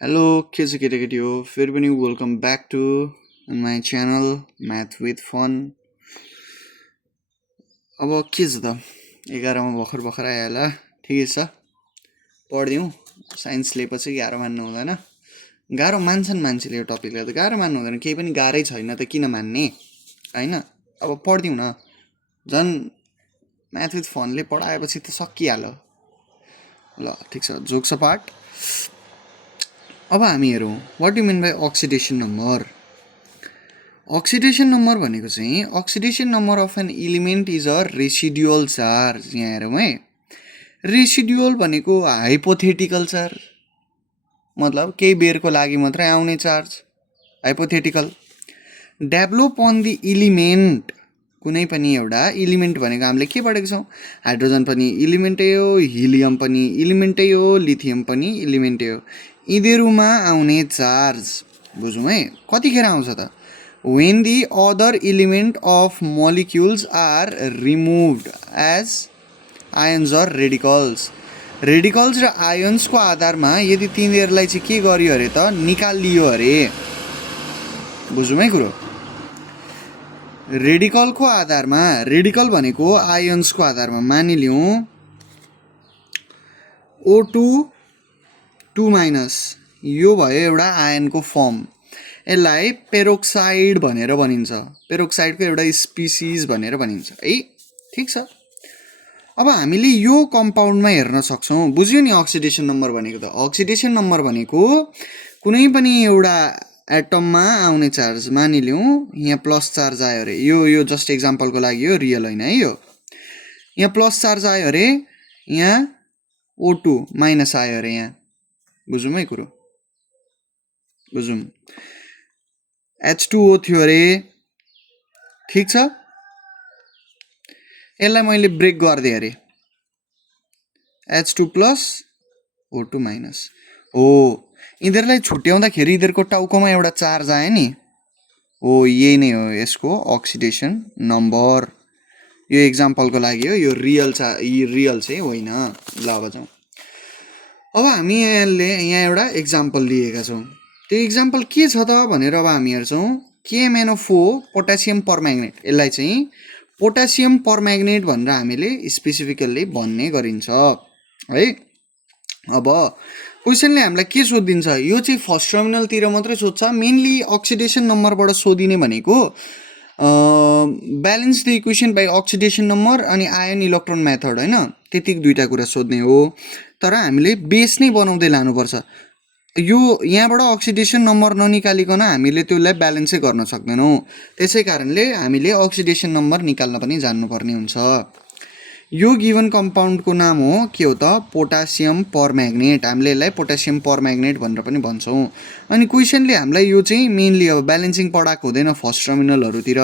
Hello के छ केटाकेटी हो फेरि पनि welcome back to my channel math with fun. अब के छ त 11मा भर्खर भर्खर आयो होला, ठिकै छ पढिदिउँ। साइन्स लिएपछि गाह्रो मान्नु हुँदैन, गाह्रो मान्छन् मान्छेले यो टपिकलाई त गाह्रो मान्नु हुँदैन, केही पनि गाह्रै छैन त किन मान्ने होइन। अब पढिदिउँ न, झन् म्याथ विथ फनले पढाएपछि त सकिहाल्यो। ल ठिक छ, जोक्स पार्ट। अब हामी हेरौँ what do mean by oxidation number. Oxidation number भनेको चाहिँ oxidation number of an element is a residual charge. यहाँ हेरौँ है, रेसिडुअल भनेको हाइपोथेटिकल चार्ज, मतलब केही बेरको लागि मात्रै आउने charge, hypothetical. Develop on the element, कुनै पनि एउटा इलिमेन्ट भनेको हामीले के पढेको छौँ, हाइड्रोजन पनि इलिमेन्टै हो, हिलियम पनि इलिमेन्टै हो, लिथियम पनि इलिमेन्टै हो। यिनीहरूमा आउने चार्ज बुझौँ है, कतिखेर आउँछ त, when the other element of molecules are removed as ions or radicals। Radicals र आयन्सको आधारमा यदि तिनीहरूलाई चाहिँ के गरियो अरे त, निकालियो अरे। बुझौँ है कुरो, रेडिकलको आधारमा, रेडिकल भनेको आयन्सको आधारमा, मानिलिउँ O2 2- यो भयो एउटा आयनको फर्म, यसलाई पेरोक्साइड भनेर भनिन्छ, पेरोक्साइडको एउटा स्पिसिज भनेर भनिन्छ है, ठिक छ। अब हामीले यो कम्पाउन्डमा हेर्न सक्छौँ, बुझ्यो नि अक्सिडेसन नम्बर भनेको त। अक्सिडेसन नम्बर भनेको कुनै पनि एउटा एटममा आउने चार्ज, मानिलिउँ यहाँ प्लस चार्ज आयो अरे, यो जस्ट एक्जाम्पलको लागि हो, रियल होइन है यो। यहाँ प्लस चार्ज आयो अरे, यहाँ O2 माइनस आयो अरे, यहाँ बुझौँ है कुरो, बुझौँ। H2O थियो अरे, ठिक छ। यसलाई मैले ब्रेक गरिदिएँ अरे, H2 प्लस O2 माइनस हो। यिनीहरूलाई छुट्याउँदाखेरि यिनीहरूको टाउकोमा एउटा चार्ज आयो नि, हो यही नै हो यसको अक्सिडेसन नम्बर। यो एक्जाम्पलको लागि हो, यो रियल रियल चाहिँ होइन। ल अब जाउँ, अब हामी यहाँ एउटा एक्जाम्पल लिएका छौँ, त्यो एक्जाम्पल के छ त भनेर अब हामी हेर्छौँ। KMnO4 पोटासियम परम्याग्नेट, यसलाई चाहिँ पोटासियम परम्याग्नेट भनेर हामीले स्पेसिफिकल्ली भन्ने गरिन्छ है। अब क्वेसनले हामीलाई के सोधिदिन्छ, यो चाहिँ फर्स्ट टर्मिनलतिर मात्रै सोध्छ, मेनली अक्सिडेसन नम्बरबाट सोधिने भनेको balance the equation by oxidation number अनि आयन इलेक्ट्रोन मेथड, होइन त्यति दुईवटा कुरा सोध्ने हो। तर हामीले बेस नै बनाउँदै लानुपर्छ, यो यहाँबाट अक्सिडेसन नम्बर ननिकालिकन हामीले त्यसलाई ब्यालेन्सै गर्न सक्दैनौँ। त्यसै कारणले हामीले अक्सिडेसन नम्बर निकाल्न पनि जान्नुपर्ने हुन्छ। यो गिभन कम्पाउन्डको नाम हो के हो त, पोटासियम परम्याग्नेट। हामीले यसलाई पोटासियम परम्याग्नेट भनेर पनि भन्छौँ। अनि क्वेसनले हामीलाई यो चाहिँ मेनली अब ब्यालेन्सिङ पढाएको हुँदैन फर्स्ट टर्मिनलहरूतिर,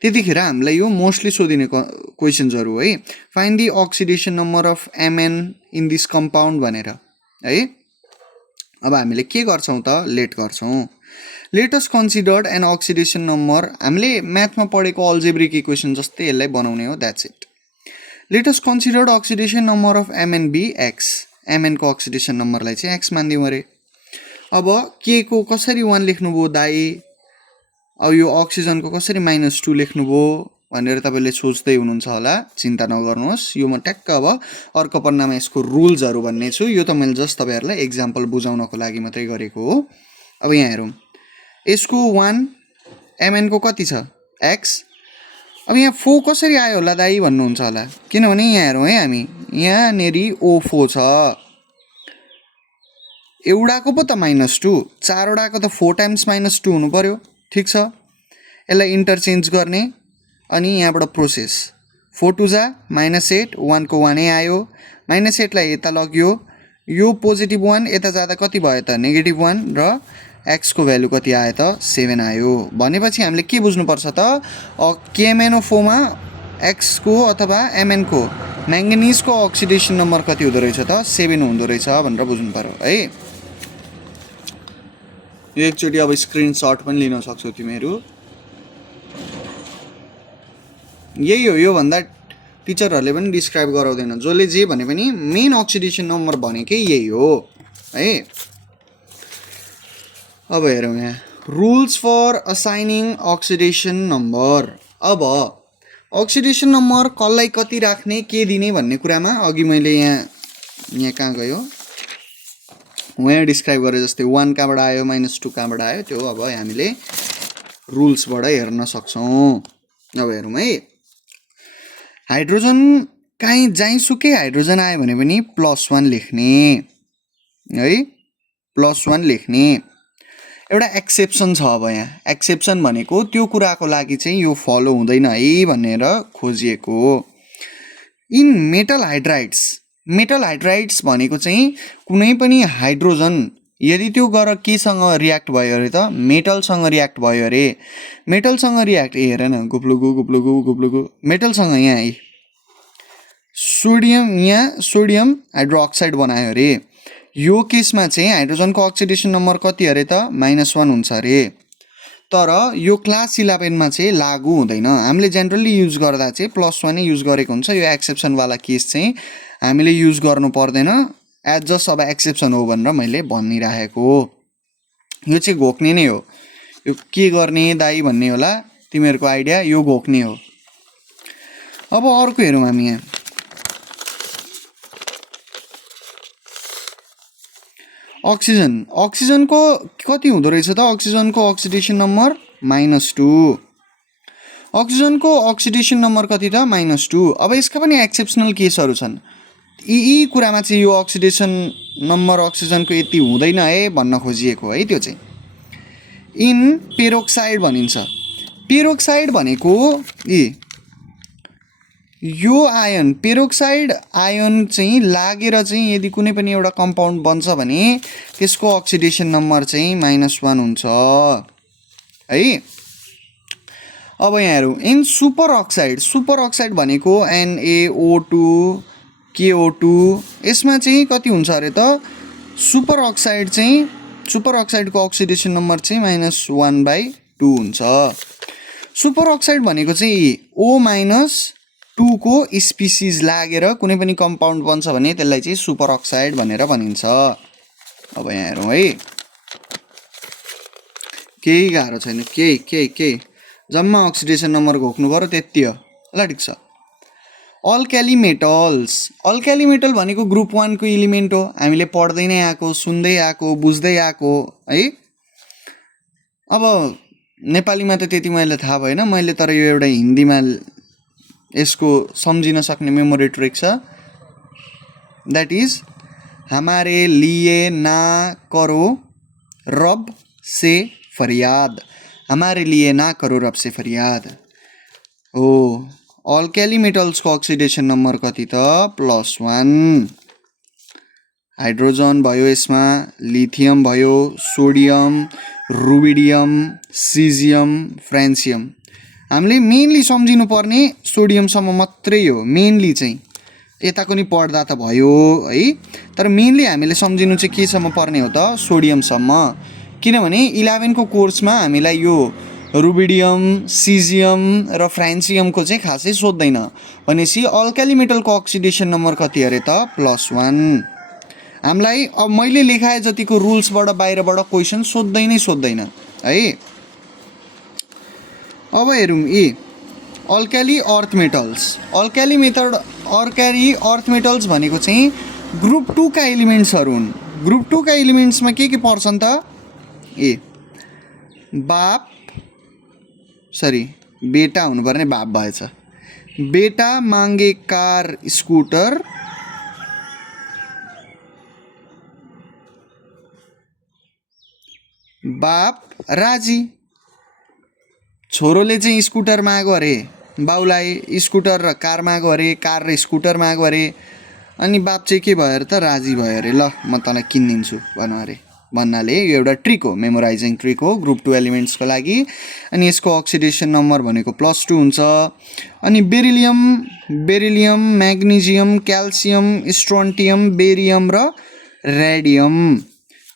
त्यतिखेर हामीलाई यो मोस्टली सोधिने क्वेसन्सहरू है, find the oxidation number of Mn in this compound भनेर है। अब हामीले के गर्छौँ त, लेट गर्छौँ। Let us considered an oxidation number, हामीले म्याथमा पढेको अल्जेब्रिक इक्वेसन जस्तै यसलाई बनाउने हो, that's it. Let us considered oxidation number of Mn be x, Mn को अक्सिडेसन नम्बरलाई चाहिँ एक्स मानिदिउँ अरे। अब के को कसरी 1 लेख्नुभयो दाई, अब यो अक्सिजनको कसरी -2 लेख्नुभयो भनेर तपाईँले सोच्दै हुनुहुन्छ होला, चिन्ता नगर्नुहोस्, यो म ट्याक्क अब अर्को पन्नामा यसको रुल्सहरू भन्ने छु। यो त मैले जस्ट तपाईँहरूलाई एक्जाम्पल बुझाउनको लागि मात्रै गरेको हो। अब यहाँ हेरौँ, यसको 1 Mn को कति छ, एक्स। अब यहाँ 4 कसरी आयो होला दाई भन्नुहुन्छ होला, किनभने यहाँ हेरौँ है हामी, यहाँनेरि O4 छ, एउटाको पो त -2, चारवटाको त 4 टाइम्स -2 हुनु पऱ्यो, ठिक छ। यसलाई इन्टरचेन्ज गर्ने अनि यहाँबाट प्रोसेस, 4 2 जा -8, 1 को 1 आयो, -8 लाई यता लग्यो, यो पोजिटिभ 1 यता जाँदा कति भयो त, -1, र एक्सको भ्यालु कति आयो त, 7 आयो। भनेपछि हामीले के बुझ्नुपर्छ त, KMnO4 मा एक्सको अथवा Mn को म्याङ्गनिजको अक्सिडेसन नम्बर कति हुँदो रहेछ त, 7 हुँदो रहेछ भनेर बुझ्नु पर्यो है। यो एकचोटि अब स्क्रिनसट पनि लिन सक्छौ तिमीहरू, यही हो। योभन्दा टिचरहरूले पनि डिस्क्राइब गराउँदैन, जसले जे भने पनि मेन अक्सिडेसन नम्बर भनेकै यही हो है। अब हेरौँ यहाँ रुल्स फर असाइनिङ अक्सिडेसन नम्बर। अब अक्सिडेसन नम्बर कसलाई कति राख्ने के दिने भन्ने कुरामा अघि मैले यहाँ कहाँ गयो यहाँ डिस्क्राइब गरे जस्तै 1 कहाँबाट आयो -2 कहाँबाट आयो त्यो अब हामीले रुल्सबाट हेर्न सक्छौँ। अब हेरौँ है हाइड्रोजन काहीँ जहीँसुकै हाइड्रोजन आयो भने पनि +1 लेख्ने है +1 लेख्ने। एउटा एक्सेप्सन छ। अब यहाँ एक्सेप्सन भनेको त्यो कुराको लागि चाहिँ यो फलो हुँदैन है भनेर खोजिएको हो। इन मेटल हाइड्राइड्स भनेको चाहिँ कुनै पनि हाइड्रोजन यदि त्यो गएर केसँग रियाक्ट भयो अरे त मेटलसँग रियाक्ट भयो अरे मेटलसँग रियाक्ट हेर न गुप्लुगु मेटलसँग यहाँ सोडियम हाइड्रोक्साइड बनायो अरे यो केसमा चाहिँ हाइड्रोजनको अक्सिडेसन नम्बर कति अरे त -1 हुन्छ अरे। तर यो क्लास 11 मा चाहिँ लागू हुँदैन। हामीले जेनरली युज गर्दा चाहिँ +1 नै युज गरेको हुन्छ। यो एक्सेप्सनवाला केस चाहिँ हामीले युज गर्नु पर्दैन। एज जस्ट अब एक्सेप्सन हो भनेर मैले भनिराखेको हो। यो चाहिँ घोक्ने नै हो। यो के गर्ने दाइ भन्ने होला तिमीहरूको आइडिया यो घोक्ने हो। अब अर्को हेरौँ हामी यहाँ अक्सिजनको कति हुँदो रहेछ त अक्सिजनको अक्सिडेसन नम्बर -2 अक्सिजनको अक्सिडेसन नम्बर कति त -2। अब यसका पनि एक्सेप्सनल केसहरू छन्। यी कुरामा चाहिँ यो अक्सिडेसन नम्बर अक्सिजनको यति हुँदैन है भन्न खोजिएको है। त्यो चाहिँ इन पेरोक्साइड भनिन्छ। पेरोक्साइड भनेको यो आयन पेरोक्साइड आयन चाहिँ लागेर चाहिँ यदि कुनै पनि एउटा कम्पाउन्ड बन्छ भने त्यसको अक्सिडेसन नम्बर चाहिँ -1 हुन्छ है। अब यहाँ हेरौँ इन सुपर अक्साइड भनेको NaO2 KO2 यसमा चाहिँ कति हुन्छ अरे त सुपर अक्साइडको अक्सिडेसन नम्बर चाहिँ -1/2 हुन्छ। सुपर अक्साइड भनेको चाहिँ O-2 को स्पिसिज लागेर कुनै पनि कम्पाउन्ड बन्छ भने त्यसलाई चाहिँ सुपर अक्साइड भनेर भनिन्छ। अब यहाँ हेरौँ है केही गाह्रो छैन केही जम्मा अक्सिडेसन नम्बर घोक्नु पर्यो त्यति हो ल ठिक छ। अल्काली मेटल भनेको ग्रुप 1 को एलिमेन्ट हो। हामीले पढ्दै नै आएको सुन्दै आएको बुझ्दै आएको है। अब नेपालीमा त त्यति मैले थाहा भएन मैले तर यो एउटा हिन्दीमा यसको सम्झिन सक्ने मेमोरी ट्रिक छ। दैट इज हमारे लिए ना करो रब से फरियाद। हमारे लिए ना करो रब से फरियाद हो। अल्काली मेटल्सको अक्सिडेसन नम्बर कति त +1। हाइड्रोजन भयो यसमा लिथियम भयो सोडियम रुबिडियम सिजियम फ्रान्सियम। हामीले मेनली सम्झिनु पर्ने सोडियमसम्म मात्रै हो। मेनली चाहिँ यताको नि पढ्दा त भयो है तर मेनली हामीले सम्झिनु चाहिँ केसम्म पर्ने हो त सोडियमसम्म। किनभने 11 को कोर्समा हामीलाई यो रुबिडियम सिजियम र फ्रान्सियमको चाहिँ खासै सोध्दैन। भनेपछि अल्काली मेटलको अक्सिडेसन नम्बर कति अरे त +1। हामीलाई अब मैले लेखाए जतिको रुल्सबाट बाहिरबाट क्वेसन सोध्दैन है। अब हेरौँ अल्काली अर्थ मेटल्स भनेको चाहिँ ग्रुप 2 का एलिमेन्ट्सहरू हुन्। ग्रुप 2 का एलिमेन्ट्समा के पर्छन् त बेटा हुनुपर्ने बाप भएछ। बेटा मागे कार स्कुटर बाप राजी। छोरोले चाहिँ स्कुटर माग्यो अरे बाउलाई स्कुटर र कार माग्यो अरे कार र स्कुटर माग्यो अरे अनि बाप चाहिँ के भयो अरे त राजी भयो अरे ल म तँलाई किनिदिन्छु भन्नाले यो एउटा ट्रिक हो मेमोराइजिङ ट्रिक हो ग्रुप 2 एलिमेन्ट्सको लागि। अनि यसको अक्सिडेसन नम्बर भनेको +2 हुन्छ। अनि बेरिलियम म्याग्नेजियम क्याल्सियम स्ट्रोन्टियम बेरियम र रेडियम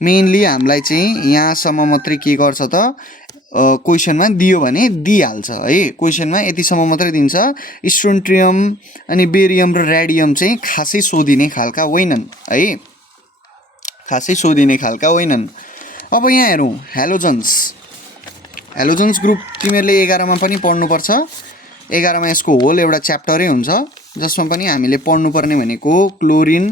मेनली हामीलाई चाहिँ यहाँसम्म मात्रै के गर्छ त क्वेसनमा दियो भने दिइहाल्छ है। क्वेसनमा यतिसम्म मात्रै दिन्छ। स्ट्रोन्टियम अनि बेरियम र रेडियम चाहिँ खासै सोधिने खालका होइनन्। अब यहाँ हेरौँ हेलोजन्स ग्रुप तिमीहरूले 11 मा पनि पढ्नुपर्छ। 11 मा यसको होल एउटा च्याप्टरै हुन्छ जसमा पनि हामीले पढ्नुपर्ने भनेको क्लोरिन,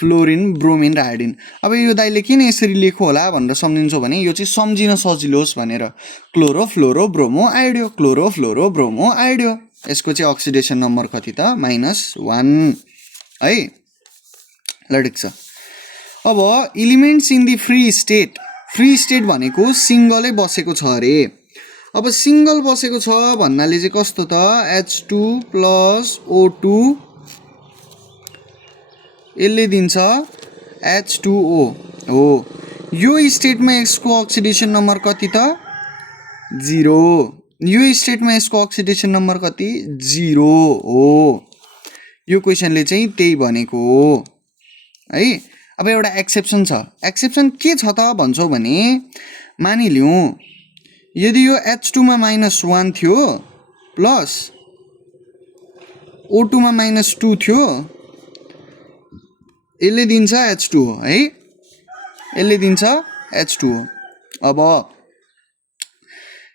फ्लोरिन, ब्रोमिन र आयोडिन। अब यो दाइले किन यसरी लेख्यो होला भनेर सम्झिन्छौ भने यो चाहिँ सम्झिन सजिलो होस् भनेर। क्लोरो, फ्लोरो, ब्रोमो, आयोडियो, क्लोरो, फ्लोरो, ब्रोमो, आयोडियो। यसको चाहिँ अक्सिडेसन नम्बर कति त -1 है। ल ठिक छ। अब elements in the free state भनेको सिङ्गलै बसेको छ अरे। अब सिङ्गल बसेको छ भन्नाले चाहिँ कस्तो त H2 + O2 यसले दिन्छ H2O हो। यो स्टेटमा यसको अक्सिडेसन नम्बर कति त 0। यो स्टेटमा यसको अक्सिडेसन नम्बर कति 0 हो। यो क्वेसनले चाहिँ त्यही भनेको हो है। अब एउटा एक्सेप्सन छ। एक्सेप्सन के छ त भन्छौ भने मानिलिउँ यदि यो H2 मा -1 थियो प्लस O2 मा -2 थियो यसले दिन्छ H2O है। यसले दिन्छ H2O। अब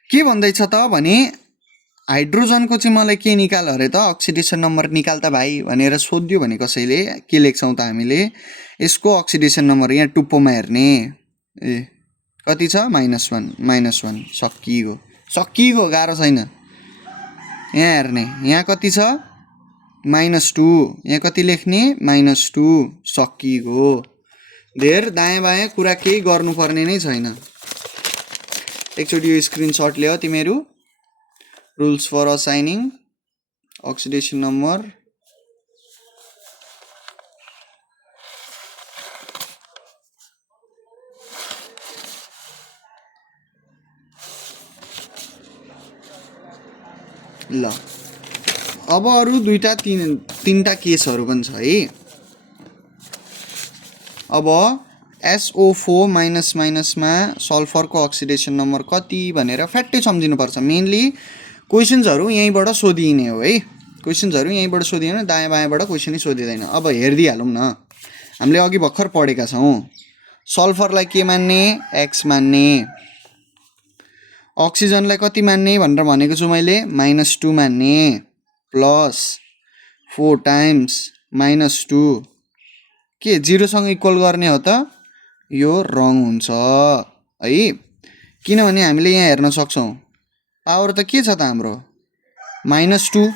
के भन्दैछ त भने हाइड्रोजनको चाहिँ मलाई के निकाल अरे त अक्सिडेसन नम्बर निकाल त भाइ भनेर सोध्यो भने कसैले के लेख्छौँ त हामीले यसको अक्सिडेसन नम्बर यहाँ टुप्पोमा हेर्ने ए कति छ -1 सकिगयो गाह्रो छैन। यहाँ हेर्ने यहाँ कति छ -2 यहाँ कति लेख्ने -2 सकिगयो। धेर दायाँ बायाँ कुरा केही गर्नुपर्ने नै छैन। एकचोटि यो स्क्रिनसट ल्याऊ तिमीहरू। रुल्स फर असाइनिङ अक्सिडेसन नम्बर ल। अब अरू तीनटा केसहरू पनि छ है। अब SO4 मा सल्फरको अक्सिडेसन नम्बर कति भनेर फ्याट्टै सम्झिनुपर्छ। मेनली क्वेसन्सहरू यहीँबाट सोधिने हो है। क्वेसन्सहरू यहीँबाट सोधिएन दायाँ बायाँबाट क्वेसनै सोधिँदैन। अब हेरिदिइहालौँ न। हामीले अघि भर्खर पढेका छौँ सल्फरलाई के मान्ने X मान्ने, अक्सिजनलाई कति मान्ने भनेर भनेको छु मैले -2 मान्ने प्लस 4 टाइम्स -2 के 0 सँग इक्वल गर्ने हो त यो रङ हुन्छ है। किनभने हामीले यहाँ हेर्न सक्छौँ पावर त के छ त हाम्रो -2।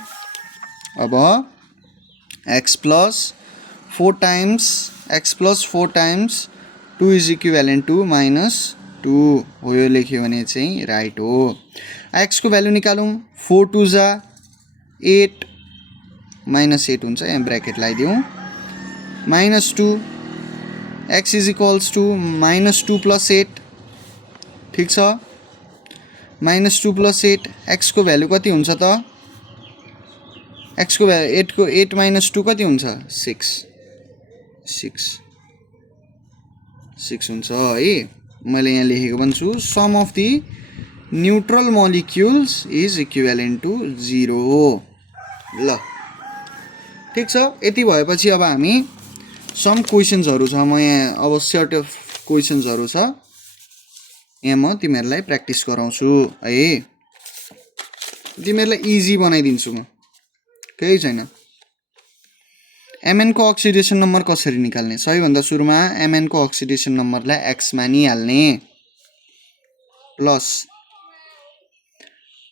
अब x + 4 times 2 is equivalent to -2 हो। यो लेख्यो भने चाहिँ राइट हो। x को भ्यालु निकालौँ 4 2 जा 8 -8 हुन्छ यहाँ ब्र्याकेट लगाइदिउँ -2 x इज इक्वल्स टु -2 + 8 ठिक छ। -2 + 8 x को भ्यालु कति हुन्छ त x को भ्यालु 8 - 2 कति हुन्छ 6 हुन्छ है। मैले यहाँ लेखेको पनि छु sum of the neutral molecules is equivalent to 0। ल ठिक छ। यति भएपछि अब हामी सम क्वेसन्सहरू छ। म यहाँ अब सेट अफ क्वेसन्सहरू छ यहाँ म तिमीहरूलाई प्र्याक्टिस गराउँछु है। तिमीहरूलाई इजी बनाइदिन्छु म केही छैन। Mn को अक्सिडेसन नम्बर कसरी निकाल्ने सबैभन्दा सुरुमा Mn को अक्सिडेसन नम्बरलाई x मानिहाल्ने प्लस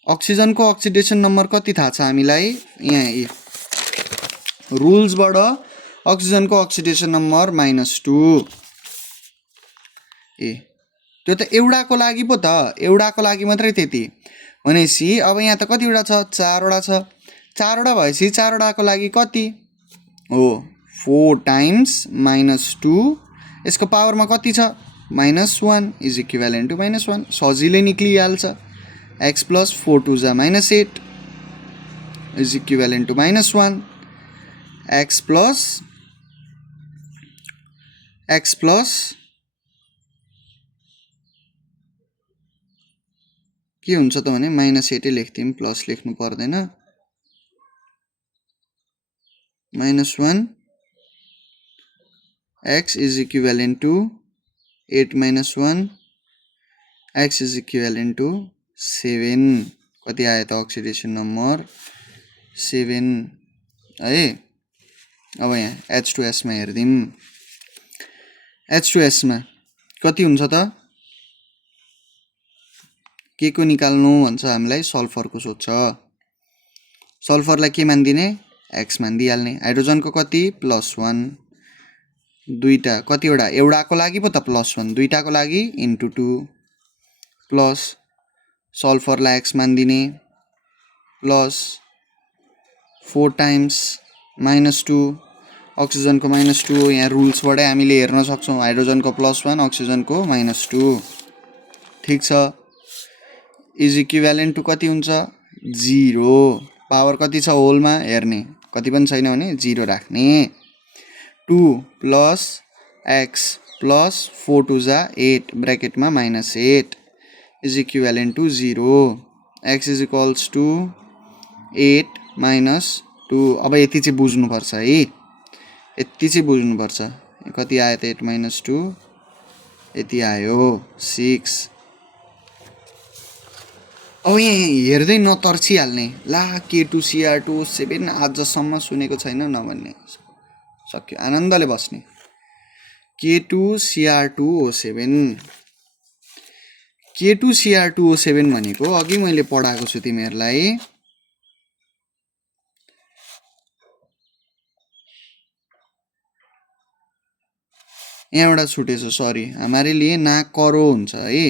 अक्सिजनको अक्सिडेसन नम्बर कति थाहा छ हामीलाई यहाँ रुल्सबाट अक्सिजनको अक्सिडेसन नम्बर -2 त्यो त एउटाको लागि पो त एउटाको लागि मात्रै त्यति भनेपछि अब यहाँ त कतिवटा छ 4वटा छ। 4वटा भएपछि 4वटाको लागि कति हो 4 टाइम्स -2 यसको पावरमा कति छ -1 इज इक्विभ्यालेन्ट टु -1 सजिलै निक्लिहाल्छ। x + 4 2 जा -8 is equivalent to -1 x plus के हुन्छ त भने -8 लेख्थ्यौँ प्लस लेख्नु पर्दैन -1 x is equivalent to 8 - 1 x is equivalent to 7 कति आयो त अक्सिडेसन नम्बर 7 है। अब यहाँ H2S मा हेर्दिम H2S मा कति हुन्छ त के को निकाल्नु भन्छ हामीलाई सल्फरको सोध्छ सल्फरलाई के मान्दिने x मान्दिहाल्ने हाइड्रोजनको कति +1 दुईटा कतिवटा एउटाको लागि पो त +1 दुईटाको लागि इन्टु 2 प्लस सल्फरलाई x मान्दिने प्लस 4 टाइम्स -2 अक्सिजनको -2 यहाँ रुल्सबाटै हामीले हेर्न सक्छौं हाइड्रोजनको +1 अक्सिजनको -2 ठीक छ इज इक्विभ्यालेन्ट टु कति हुन्छ 0 पावर कति छ होलमा हेर्ने कति पनि छैन भने 0 राख्ने 2 प्लस x प्लस 4 2 जा 8 ब्र्याकेटमा -8 is equivalent to 0 x is equals to 8 - 2 अब यति चाहिँ बुझ्नुपर्छ है यति चाहिँ बुझ्नुपर्छ कति आयो त 8 - 2 यति आयो 6 अब यहाँ हेर्दै नतर्सिहाल्ने ला K2Cr2O7 आजसम्म सुनेको छैन नभन्ने सक्यो आनन्दले बस्ने K2Cr2O7 K2Cr2O7 भनेको अघि मैले पढाएको छु तिमीहरूलाई यहाँबाट छुटेछ सरी हमारे लिए ना करो हुन्छ है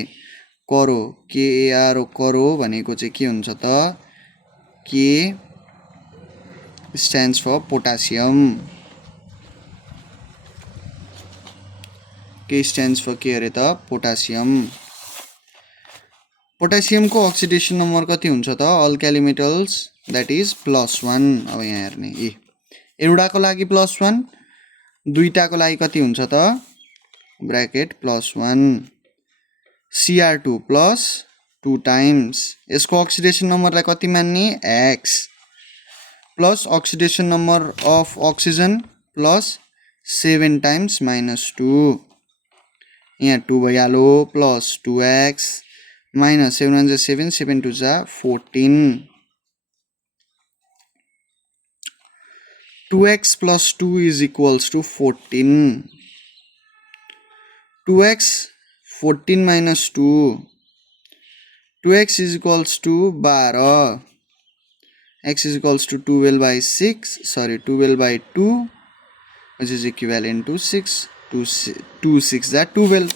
करो KARO करो भनेको चाहिँ के हुन्छ त K stands for potassium K stands for के अरे त पोटासियम पोटासियमको अक्सिडेसन नम्बर कति हुन्छ त अल्काली मेटल्स दैट इज +1 अब यहाँ हेर्ने एउटाको लागि +1 दुईटाको लागि कति हुन्छ त ब्र्याकेट +1 Cr2 प्लस 2 टाइम्स यसको अक्सिडेसन नम्बरलाई कति मान्ने x plus oxidation number of oxygen plus 7 times -2 यहाँ 2 भइहाल्यो प्लस 2x -7 1 जा 7 7 2 जा 14 2x plus 2 is equals to 14 2x 14 minus 2 2x is equals to 12 x is equals to 12 by 6 sorry 12 by 2 which is equivalent to 6 2 6 that 12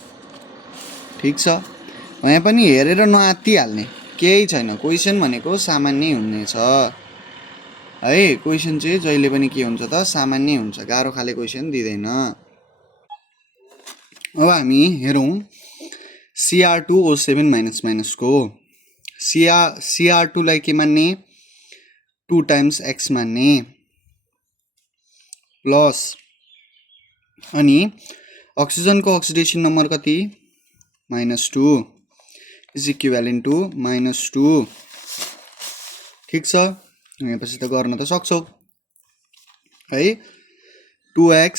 ठीक छ यहाँ पनि हेरेर नआत्तिहाल्ने केही छैन क्वेशन भनेको सामान्य हुनेछ है क्वेशन चाहिँ जहिले पनि के हुन्छ त सामान्य हुन्छ गाह्रो खाले क्वेशन दिदैन अब हामी हेरौं Cr2O7 को Cr2 लाई के मान्ने 2 टाइम्स x मान्ने प्लस अनि अक्सिजन को अक्सिडेसन नम्बर कति -2 इज इक्विभ्यालेन्ट टु -2 ठीक छ यहाँ पछि त गर्न त सक्छौ है 2x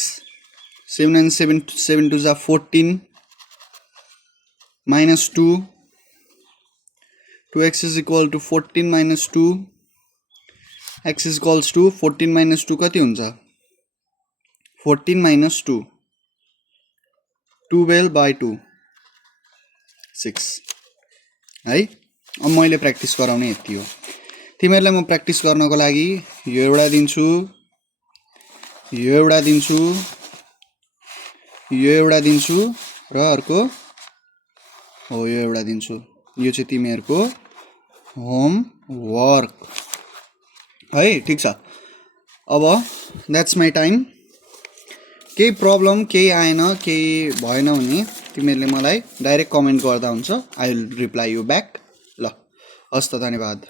7 and 7 2 जा 14 -2 2x is equal to 14 minus 2 x is equals to 14 minus 2 कति हुन्छ 14 minus 2 12 by 2 6 है अब मैले प्र्याक्टिस गराउने यति हो तिमीहरुलाई म प्र्याक्टिस गर्नको लागि यो एउटा दिन्छु यो एउटा दिन्छु यो एउटा दिन्छु र अर्को हो यो एउटा दिन्छु यो चाहिँ तिमीहरुको होमवर्क है ठीक छ अब दैट्स माई टाइम केही प्रब्लम केही आएन केही भएन भने तिमीहरुले मलाई डाइरेक्ट कमेन्ट गर्दा हुन्छ I will reply you back ल हस् त धन्यवाद